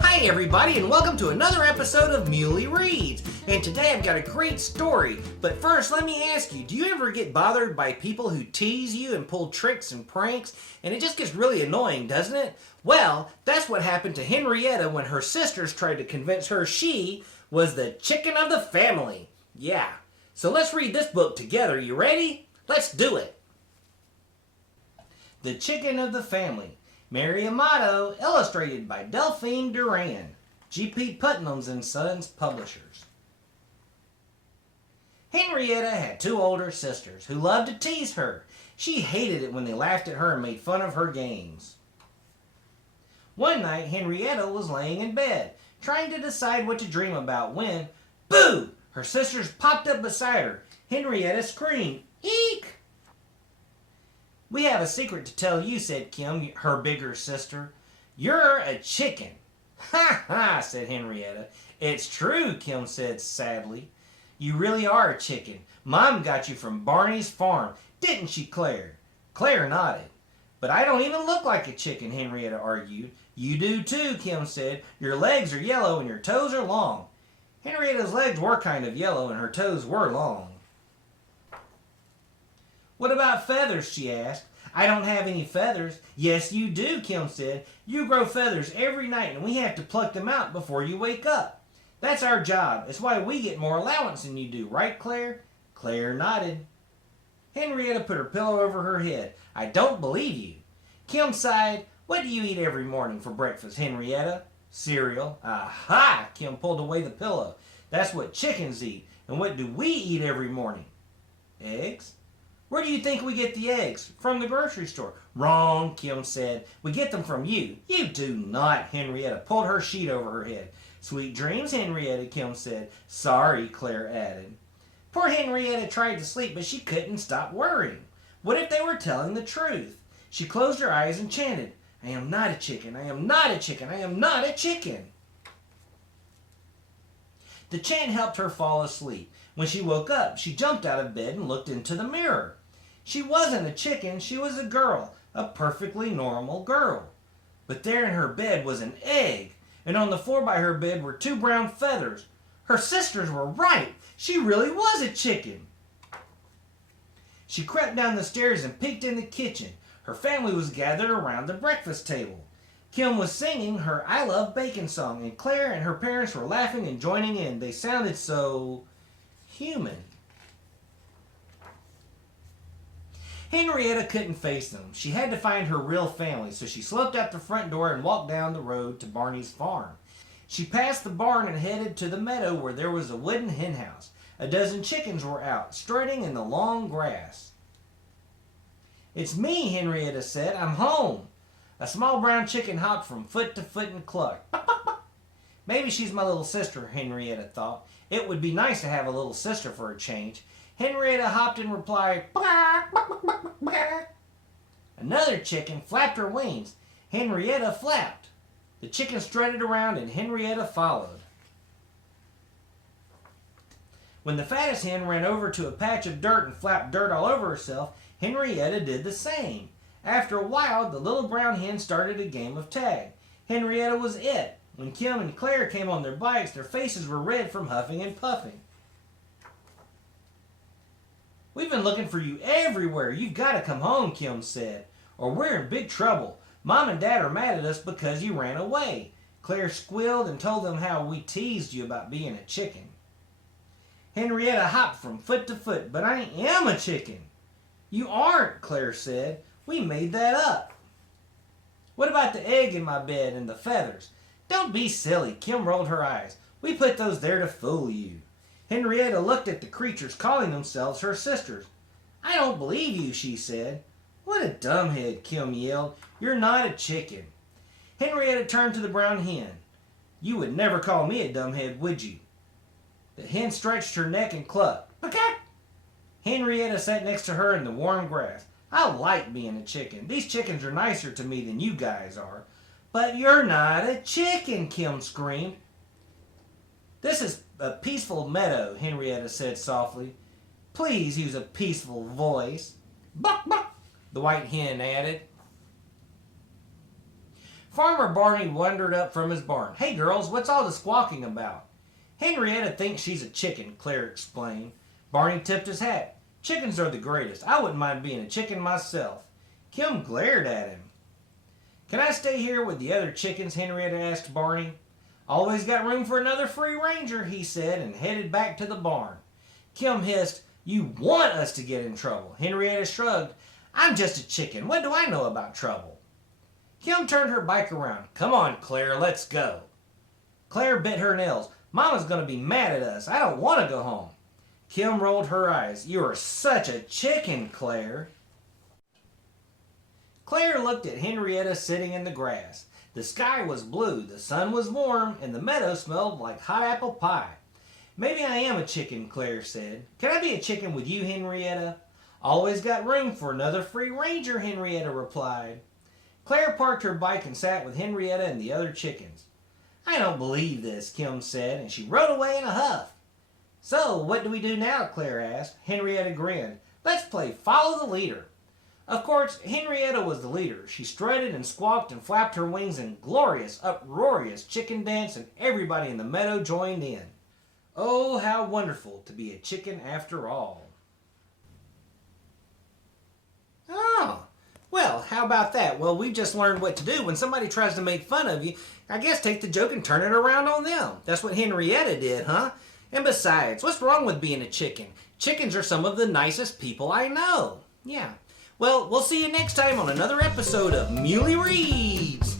Hi everybody, and welcome to another episode of Muley Reads. And today I've got a great story. But first, let me ask you, do you ever get bothered by people who tease you and pull tricks and pranks? And it just gets really annoying, doesn't it? Well, that's what happened to Henrietta when her sisters tried to convince her she was the chicken of the family. Yeah. So let's read this book together. You ready? Let's do it. The Chicken of the Family. Mary Amato, illustrated by Delphine Duran. G.P. Putnam's and Sons Publishers. Henrietta had two older sisters who loved to tease her. She hated it when they laughed at her and made fun of her games. One night, Henrietta was laying in bed, trying to decide what to dream about when, boo! Her sisters popped up beside her. Henrietta screamed, "Eek!" "We have a secret to tell you," said Kim, her bigger sister. "You're a chicken." "Ha ha," said Henrietta. "It's true," Kim said sadly. "You really are a chicken. Mom got you from Barney's farm, didn't she, Claire?" Claire nodded. "But I don't even look like a chicken," Henrietta argued. "You do too," Kim said. "Your legs are yellow and your toes are long." Henrietta's legs were kind of yellow and her toes were long. "What about feathers?" she asked. "I don't have any feathers." "Yes, you do," Kim said. "You grow feathers every night and we have to pluck them out before you wake up. That's our job. It's why we get more allowance than you do, right, Claire?" Claire nodded. Henrietta put her pillow over her head. "I don't believe you." Kim sighed. "What do you eat every morning for breakfast, Henrietta?" "Cereal." "Aha!" Kim pulled away the pillow. "That's what chickens eat. And what do we eat every morning?" "Eggs." "Where do you think we get the eggs?" "From the grocery store." "Wrong," Kim said. "We get them from you." "You do not." Henrietta pulled her sheet over her head. "Sweet dreams, Henrietta," Kim said. "Sorry," Claire added. Poor Henrietta tried to sleep, but she couldn't stop worrying. What if they were telling the truth? She closed her eyes and chanted, "I am not a chicken, I am not a chicken, I am not a chicken." The chant helped her fall asleep. When she woke up, she jumped out of bed and looked into the mirror. She wasn't a chicken, she was a girl, a perfectly normal girl. But there in her bed was an egg, and on the floor by her bed were two brown feathers. Her sisters were right. She really was a chicken. She crept down the stairs and peeked in the kitchen. Her family was gathered around the breakfast table. Kim was singing her "I Love Bacon" song, and Claire and her parents were laughing and joining in. They sounded so human. Henrietta couldn't face them. She had to find her real family, so she slipped out the front door and walked down the road to Barney's farm. She passed the barn and headed to the meadow where there was a wooden henhouse. A dozen chickens were out, strutting in the long grass. "It's me," Henrietta said. "I'm home." A small brown chicken hopped from foot to foot and clucked. Maybe she's my little sister, Henrietta thought. It would be nice to have a little sister for a change. Henrietta hopped and replied, "Quack, quack, quack, quack." Another chicken flapped her wings. Henrietta flapped. The chicken strutted around and Henrietta followed. When the fattest hen ran over to a patch of dirt and flapped dirt all over herself, Henrietta did the same. After a while, the little brown hen started a game of tag. Henrietta was it. When Kim and Claire came on their bikes, their faces were red from huffing and puffing. "We've been looking for you everywhere. You've got to come home," Kim said, "or we're in big trouble. Mom and Dad are mad at us because you ran away." Claire squealed and told them how we teased you about being a chicken. Henrietta hopped from foot to foot. "But I am a chicken." "You aren't," Claire said. "We made that up." "What about the egg in my bed and the feathers?" "Don't be silly." Kim rolled her eyes. "We put those there to fool you." Henrietta looked at the creatures calling themselves her sisters. "I don't believe you," she said. "What a dumbhead," Kim yelled. "You're not a chicken." Henrietta turned to the brown hen. "You would never call me a dumbhead, would you?" The hen stretched her neck and clucked. "Quack." Henrietta sat next to her in the warm grass. "I like being a chicken. These chickens are nicer to me than you guys are." "But you're not a chicken," Kim screamed. This is a peaceful meadow, Henrietta said softly. Please use a peaceful voice. Buck, buck, the white hen added. Farmer Barney wandered up from his barn. Hey girls, what's all the squawking about? Henrietta thinks she's a chicken, Claire explained. Barney tipped his hat. Chickens are the greatest. I wouldn't mind being a chicken myself. Kim glared at him. Can I stay here with the other chickens? Henrietta asked Barney. Always got room for another free ranger, he said, and headed back to the barn. Kim hissed, You want us to get in trouble. Henrietta shrugged. I'm just a chicken. What do I know about trouble? Kim turned her bike around. Come on, Claire, let's go. Claire bit her nails. Mama's going to be mad at us. I don't want to go home. Kim rolled her eyes. You are such a chicken, Claire. Claire looked at Henrietta sitting in the grass. The sky was blue, the sun was warm, and the meadow smelled like hot apple pie. Maybe I am a chicken, Claire said. Can I be a chicken with you, Henrietta? Always got room for another free ranger, Henrietta replied. Claire parked her bike and sat with Henrietta and the other chickens. I don't believe this, Kim said, and she rode away in a huff. So, what do we do now? Claire asked. Henrietta grinned. Let's play Follow the Leader. Of course, Henrietta was the leader. She strutted and squawked and flapped her wings in glorious, uproarious chicken dance, and everybody in the meadow joined in. Oh, how wonderful to be a chicken after all. Oh, well, how about that? Well, we've just learned what to do when somebody tries to make fun of you. I guess take the joke and turn it around on them. That's what Henrietta did, huh? And besides, what's wrong with being a chicken? Chickens are some of the nicest people I know. Yeah. Well, we'll see you next time on another episode of Muley Reads.